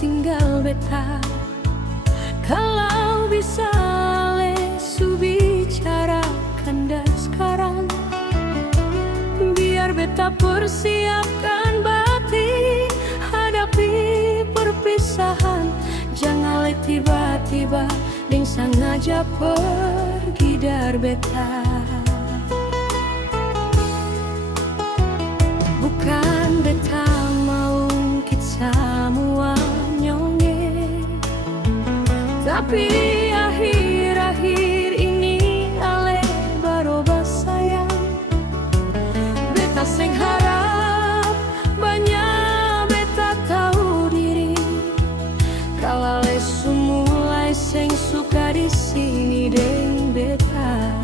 tinggal beta. Kalau bisa lesu bicarakan dah sekarang, biar beta persiapkan batin hadapi perpisahan. Jangan le tiba-tiba ding sengaja pergi dari beta. Bukan beta mau kita semua nyonge, tapi akhir-akhir ini ale baroba sayang. Beta sing harap banyak beta tahu diri. Kalau lesu mulai sing suka di sini deng beta.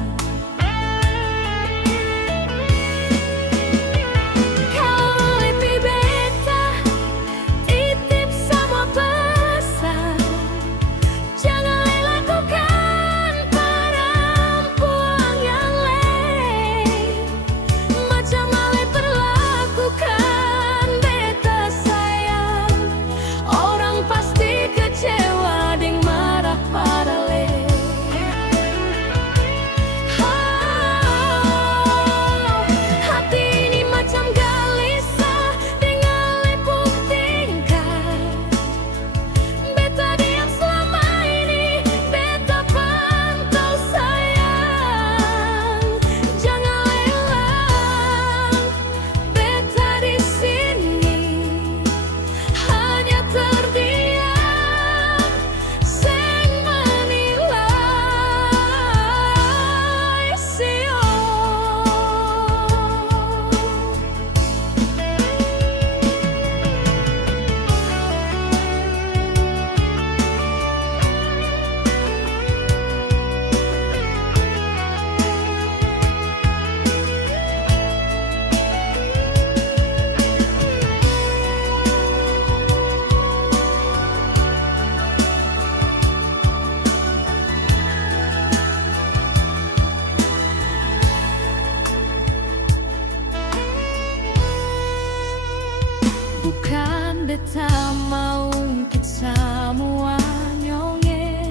Bukan beta mau kita semua nyonge,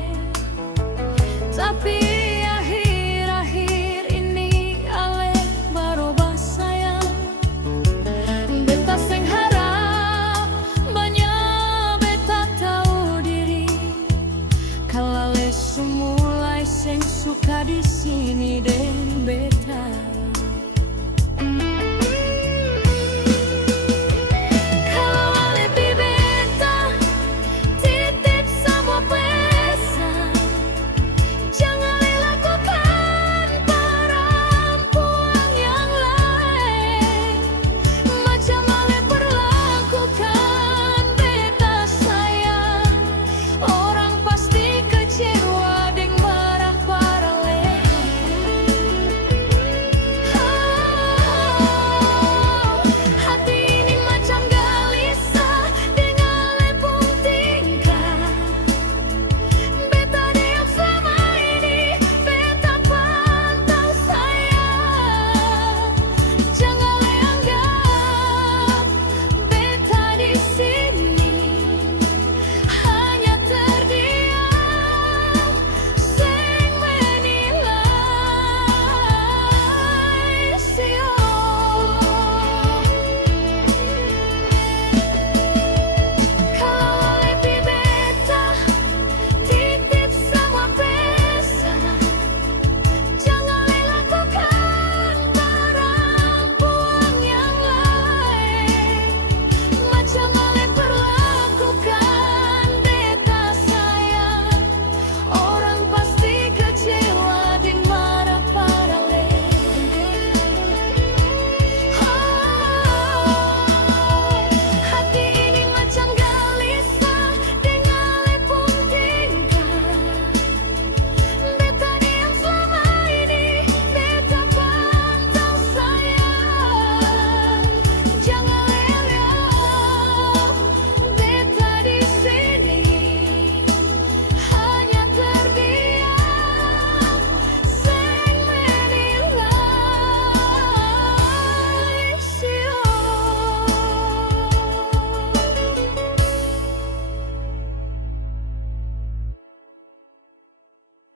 tapi